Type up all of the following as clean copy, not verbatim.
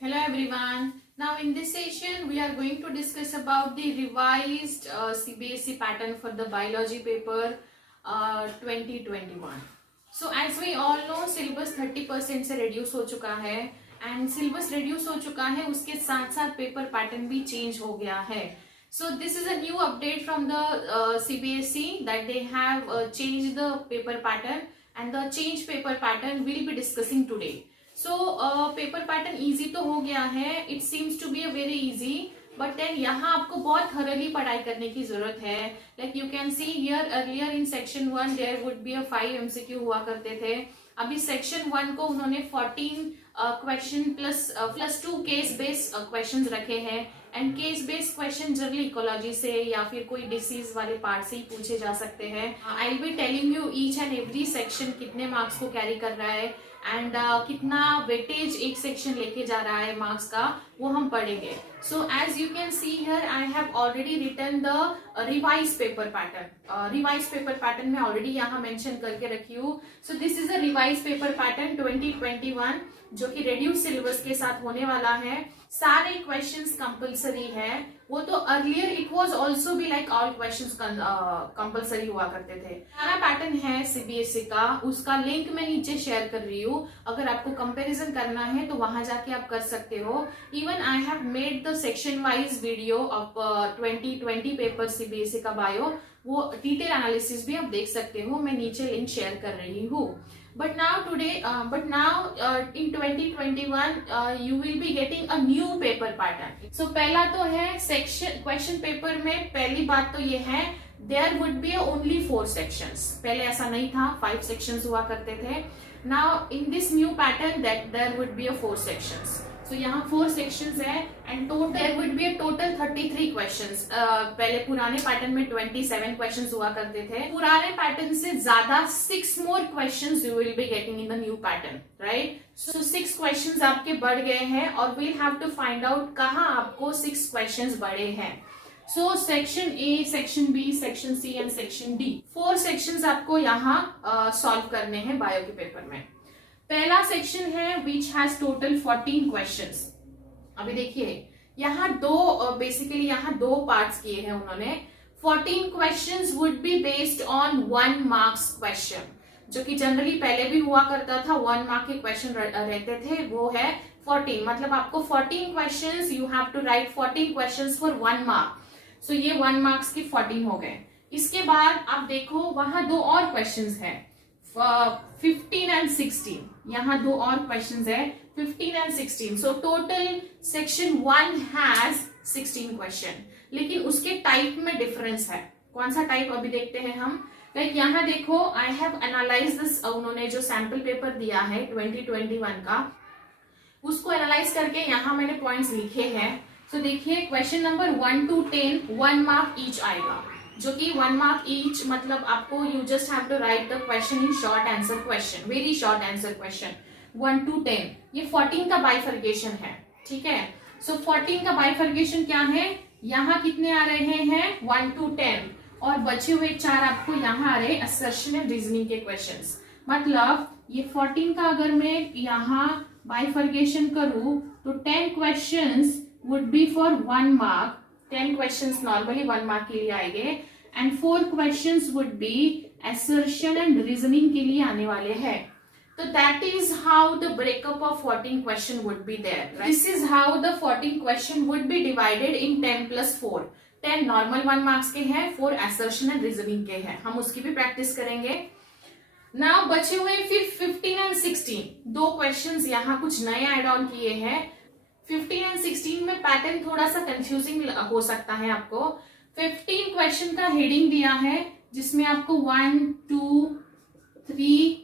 Hello everyone. Now in this session we are going to discuss about the revised CBSE pattern for the biology paper 2021. So as we all know syllabus 30% से reduce हो चुका है and syllabus reduce हो चुका है उसके साथ साथ paper pattern भी change हो गया है. So this is a new update from the CBSE that they have changed the paper pattern and the changed paper pattern we'll be discussing today. So paper pattern easy तो हो गया है. It seems to be a very easy but then यहाँ आपको बहुत thoroughly पढ़ाई करने की जरूरत है. Like you can see here earlier in section 1 there would be a 5 MCQ हुआ करते थे. अभी सेक्शन 1 को उन्होंने 14 question plus 2 case based question रखे हैं. And case based question generally ecology से या फिर कोई डिसीज वाले पार्ट से ही पूछे जा सकते हैं. I will be telling you each and every section कितने मार्क्स को कैरी कर रहा है एंड कितना वेटेज एक सेक्शन लेके जा रहा है मार्क्स का, वो हम पढ़ेंगे. So as you can see here I have already written the revise paper pattern. Revise paper pattern में ऑलरेडी यहाँ मेंशन करके रखी हूँ. So this is a revise paper pattern 2021 जो कि रेड्यूस सिलेबस के साथ होने वाला है. सारे क्वेश्चंस कंपलसरी है. वो तो अर्लियर इट वाज आल्सो भी लाइक ऑल क्वेश्चंस कंपलसरी हुआ करते थे. नया पैटर्न है सीबीएसई का, उसका लिंक मैं नीचे शेयर कर रही हूँ. अगर आपको कंपैरिजन करना है तो वहां जाके आप कर सकते हो. Even I have made the section wise video of 2020 paper CBSE का बायो. वो डिटेल एनालिसिस भी आप देख सकते हो. मैं नीचे लिंक शेयर कर रही हूँ. But now in 2021 you will be getting a new paper pattern. So पहला तो है section question paper में पहली बात तो ये है there would be only 4 sections. पहले ऐसा नहीं था, 5 sections हुआ करते थे. Now in this new pattern that there would be a 4 sections. So यहाँ 4 sections है and total there would be a total 33 questions. पहले पुराने पैटर्न में 27 questions हुआ करते थे. पुराने पैटर्न से ज्यादा 6 more questions you will be getting in the new pattern, right? So 6 questions आपके बढ़ गए हैं और we'll have to find out कहाँ आपको 6 questions बढ़े हैं. So section A, section B, section C and section D 4 sections आपको यहाँ solve करने हैं बायो के पेपर में. पहला सेक्शन है विच हैज टोटल 14 क्वेश्चंस. अभी देखिए यहाँ बेसिकली यहाँ दो पार्ट्स किए हैं उन्होंने. 14 questions would be based on 1 marks question, जो कि जनरली पहले भी हुआ करता था. 1 मार्क के क्वेश्चन रहते थे. वो है 14, मतलब आपको 14 questions you have to write 14 questions for 1 mark. So ये 1 मार्क्स के 14 हो गए. इसके बाद आप देखो वहां 2 और क्वेश्चंस है 15 एंड 16. यहाँ 2 और क्वेश्चंस है 15 and 16. So total section 1 has 16 question. लेकिन उसके टाइप में डिफरेंस है. कौन सा टाइप अभी देखते हैं हम. लाइक यहाँ देखो आई हैव एनालाइज दिस. उन्होंने जो सैंपल पेपर दिया है 2021 का, उसको एनालाइज करके यहाँ मैंने पॉइंट्स लिखे हैं. सो देखिए question number 1 to 10 1 mark each आएगा, जो कि 1 मार्क ईच, मतलब आपको you just have to write the question in short answer question, very short answer question 1 to 10. ये 14 का बाइफर्केशन है. ठीक है. सो 14 का बाइफर्केशन क्या है, यहाँ कितने आ रहे हैं 1 to 10 और बचे हुए 4 आपको यहाँ आ रहे असर्शन एंड रीजनिंग के क्वेश्चंस. मतलब ये 14 का अगर मैं यहाँ बाइफर्केशन करूं तो 10 questions would be for 1 mark. 10 questions normally 1 mark के लिए आएंगे and 4 questions would be assertion and reasoning के लिए आने वाले हैं. तो that is how the breakup of 14 question would be there. Right? This is how the 14 question would be divided in 10 plus 4. 10 normal 1 marks के हैं, 4 assertion and reasoning के हैं. हम उसकी भी प्रैक्टिस करेंगे. Now बचे हुए फिर 15 and 16 2 questions यहाँ कुछ नए एड ऑन किए हैं. 15 एंड 16 में पैटर्न थोड़ा सा कंफ्यूजिंग हो सकता है आपको. 15 क्वेश्चन का हेडिंग दिया है जिसमें आपको 1, 2, 3,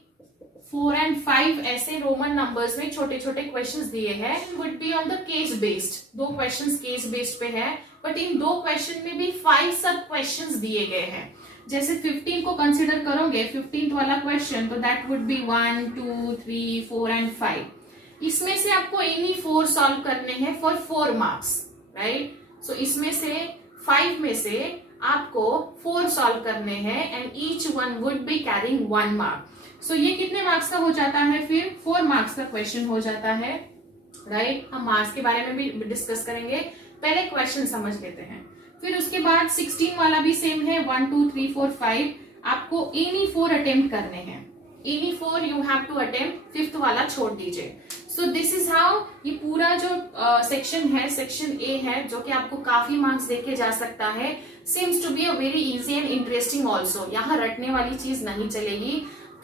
4 एंड 5 ऐसे रोमन नंबर्स में छोटे छोटे क्वेश्चंस दिए हैं. Would be on the case based. 2 questions case based पे है बट इन 2 क्वेश्चन में भी 5 सब क्वेश्चंस दिए गए हैं. जैसे 15 को कंसिडर करोगे 15th वाला क्वेश्चन तो दैट वुड बी 1, 2, 3, 4 एंड 5. इसमें से आपको एनी 4 सॉल्व करने हैं फॉर 4 मार्क्स, राइट. सो इसमें से 5 में से आपको 4 सॉल्व करने हैं and each one would be carrying 1 mark. So ये कितने मार्क्स का हो जाता है, फिर 4 मार्क्स का क्वेश्चन हो जाता है. राइट। हम मार्क्स के बारे में भी डिस्कस करेंगे, पहले क्वेश्चन समझ लेते हैं। फिर उसके बाद 16 वाला भी सेम है, 1 2 3 4 5 आपको एनी 4 अटेम्प्ट करने हैं, any 4 you have to attempt, fifth वाला छोड़ दीजिए। सो दिस इज हाउ ये पूरा जो सेक्शन है, सेक्शन ए है, जो कि आपको काफी मार्क्स देके जा सकता है, seems to be a very easy and interesting also. यहाँ रटने वाली चीज नहीं चलेगी,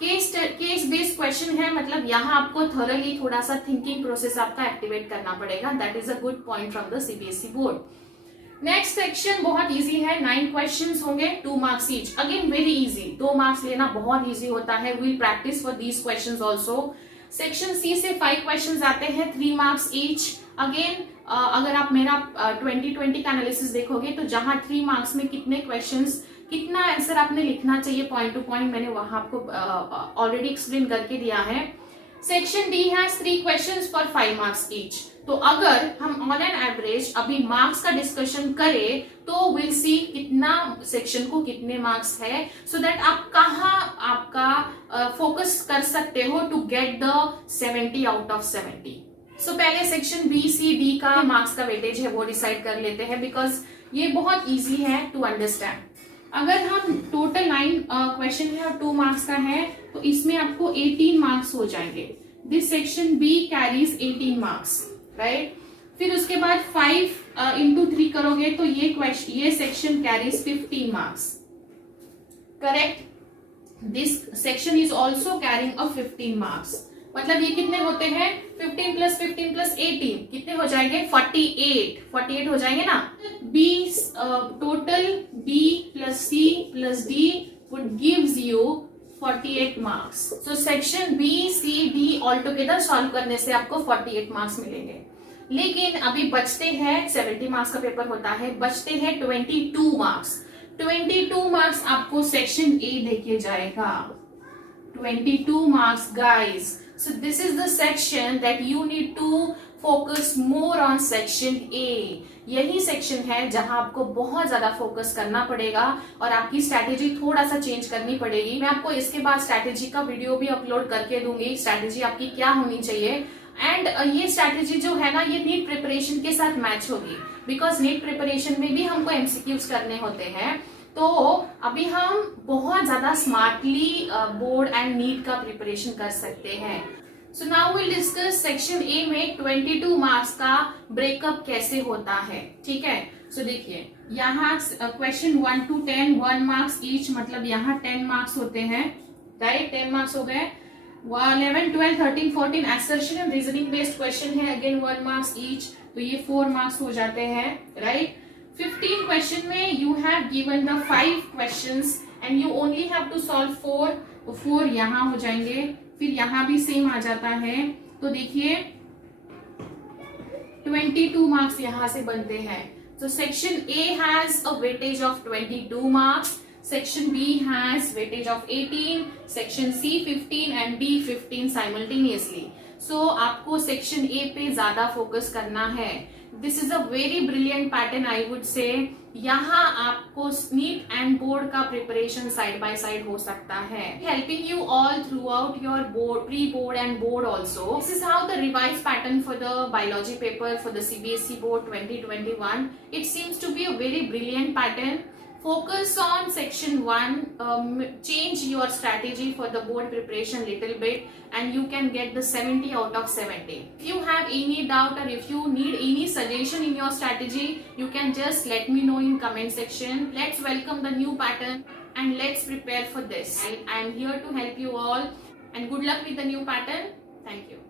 केस बेस्ड क्वेश्चन है, मतलब यहाँ आपको थोरली थोड़ा सा थिंकिंग प्रोसेस आपका एक्टिवेट करना पड़ेगा। That is a good point from the CBSE board. Next section बहुत इजी है, 9 क्वेश्चंस होंगे, 2 marks each, again very easy, 2 marks लेना बहुत इजी होता है। Will practice for these questions also. Section C से 5 क्वेश्चंस आते हैं, 3 मार्क्स ईच। अगेन अगर आप मेरा 2020 का एनालिसिस देखोगे तो जहां 3 मार्क्स में कितने क्वेश्चंस, कितना आंसर आपने लिखना चाहिए पॉइंट टू पॉइंट, मैंने वहां आपको ऑलरेडी एक्सप्लेन करके दिया है। Section D has 3 questions for 5 marks each. तो अगर हम ऑन एन एवरेज अभी मार्क्स का डिस्कशन करें तो विल सी कितना सेक्शन को कितने मार्क्स है, सो दैट आप कहाँ आपका फोकस कर सकते हो to get the 70 out of 70। So पहले सेक्शन बी सी डी का मार्क्स का वेटेज है वो डिसाइड कर लेते हैं, बिकॉज ये बहुत इजी है टू अंडरस्टैंड। अगर हम टोटल 9 क्वेश्चन है और 2 मार्क्स का है तो इसमें आपको 18 मार्क्स हो जाएंगे। This section B carries 18 marks, right. फिर उसके बाद 5 इंटू 3 करोगे तो ये section carries 15 marks, correct. This section is also carrying a 15 marks, मतलब ये कितने होते हैं, 15 प्लस 15 प्लस 18 कितने हो जाएंगे, 48 हो जाएंगे ना। B total B plus C plus D would gives you 48 marks. So section B C D all together solve करने से आपको 48 मार्क्स मिलेंगे। लेकिन अभी बचते हैं 70 मार्क्स का पेपर होता है, बचते हैं 22 मार्क्स। 22 मार्क्स आपको सेक्शन ए देके जाएगा, 22 marks guys. So this is the section that you need to focus more on section A. यही सेक्शन है जहां आपको बहुत ज्यादा फोकस करना पड़ेगा और आपकी स्ट्रैटेजी थोड़ा सा चेंज करनी पड़ेगी। मैं आपको इसके बाद स्ट्रैटेजी का वीडियो भी अपलोड करके दूंगी, स्ट्रैटेजी आपकी क्या होनी चाहिए। एंड ये स्ट्रैटेजी जो है ना, ये नीट प्रिपरेशन के साथ मैच होगी, बिकॉज नीट प्रिपरेशन में भी हमको एमसीक्यूज करने होते हैं। तो अभी हम बहुत ज्यादा स्मार्टली बोर्ड एंड नीट का प्रिपरेशन कर सकते हैं। So now will discuss section A में 22 मार्क्स का ब्रेकअप कैसे होता है, ठीक है। सो देखिए यहाँ क्वेश्चन 1 to 10 1 मार्क्स ईच, मतलब यहाँ 10 मार्क्स होते हैं, राइट। 10 मार्क्स हो गए। 11 12 13 14 assertion and reasoning based question है, अगेन 1 मार्क्स ईच, तो ये 4 मार्क्स हो जाते हैं, राइट। 15 क्वेश्चन में you have given the 5 questions and you only have to solve 4, तो 4 यहाँ हो जाएंगे। फिर यहाँ भी सेम आ जाता है, तो देखिए 22 मार्क्स यहाँ से बनते हैं। तो section A has a weightage of 22 marks, section B has weightage of 18, section C 15 and D 15 simultaneously. So आपको सेक्शन ए पे ज्यादा फोकस करना है। This is a very brilliant pattern I would say. यहाँ आपको नीट एंड बोर्ड का preparation side by side हो सकता है, helping you all throughout your board, pre board and board also. This is how the revise pattern for the biology paper for the CBSE board 2021. It seems to be a very brilliant pattern. Focus on section 1, change your strategy for the board preparation little bit and you can get the 70 out of 70. If you have any doubt or if you need any suggestion in your strategy, you can just let me know in comment section. Let's welcome the new pattern and let's prepare for this. I am here to help you all and good luck with the new pattern. Thank you.